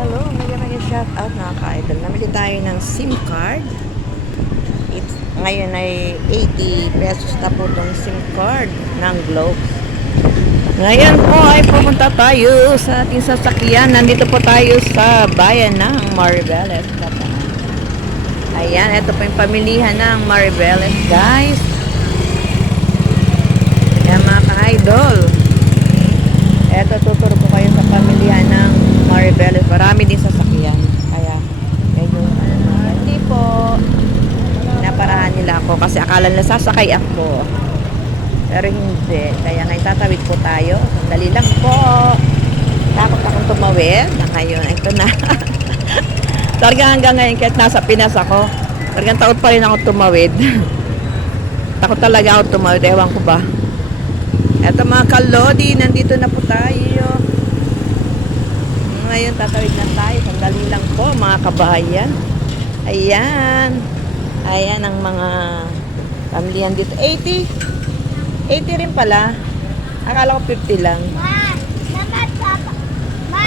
Hello, mega mega shout out mga ka-idol. Namili tayo ng SIM card. It's, ngayon ay 80 pesos na po itong SIM card ng Globe. Ngayon po ay pupunta tayo sa ating sasakyan. Nandito po tayo sa bayan ng Maribeles. Ayan, ito po yung pamilihan ng Maribeles, guys. Ayan mga ka-idol. Ito, tuturo ko kayo sa pamilihan ng Maribeles. Marami din sasakyan. Kaya, medyo, ano, hindi po, naparahan nila ako kasi akala nila sasakay ako. Pero hindi. Kaya ngayon tatawid po tayo. Sandali lang po. Takot akong tumawid. Na ngayon, ito na. Talaga hanggang ngayon kahit nasa Pinas ako, talagang takot pa rin ako tumawid. takot talaga ako tumawid. Ewan ko ba. Eto mga kalodi, nandito na po tayo. Ngayon, tatawid na tayo. Sandali lang po, mga kabayan. Ayan. Ayan ang mga pamilihan dito. 80. 80 rin pala. Akala ko 50 lang.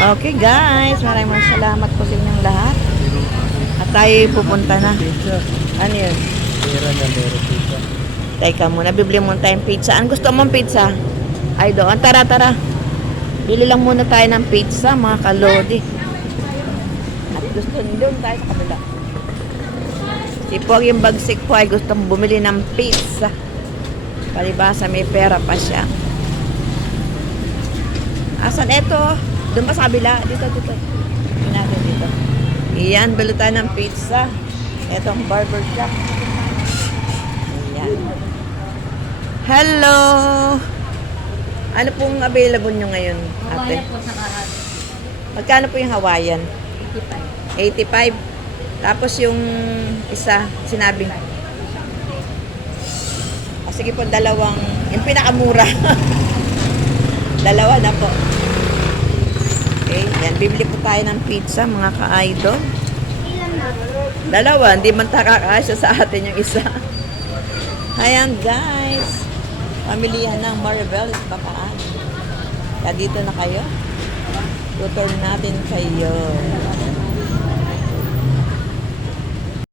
Okay guys, maraming salamat po sa inyong lahat. At tayo pupunta na. Ano yun? Pera na meron dito. Teka muna, bibili muna tayong pizza. Ang gusto mong pizza? Ay doon. Tara, tara. Bili lang muna tayo ng pizza, mga kalodi. At gusto doon tayo sa kabila. Si Pog yung bagsik po ay gustong bumili ng pizza. Palibasa may pera pa siya. Asan? Eto. Doon ba sa kabila? Dito, dito. Tingnan natin dito. Iyan, bili tayo ng pizza. Eto ang barber shop. Ayan. Hello! Ano pong available nyo ngayon, ate? Hawaiian po sa karat. Magkano po yung Hawaiian? 85. 85. Tapos yung isa, sinabi. Ah, sige po, dalawang, yung pinakamura. Dalawa na po. Okay, yan. Bibili po tayo ng pizza, mga ka-idol. Dalawa, hindi man takakasya sa atin yung isa. Ayan, guys. Pamilihan ng Maribel is Bakaan. Kaya dito na kayo. Tutor natin kayo.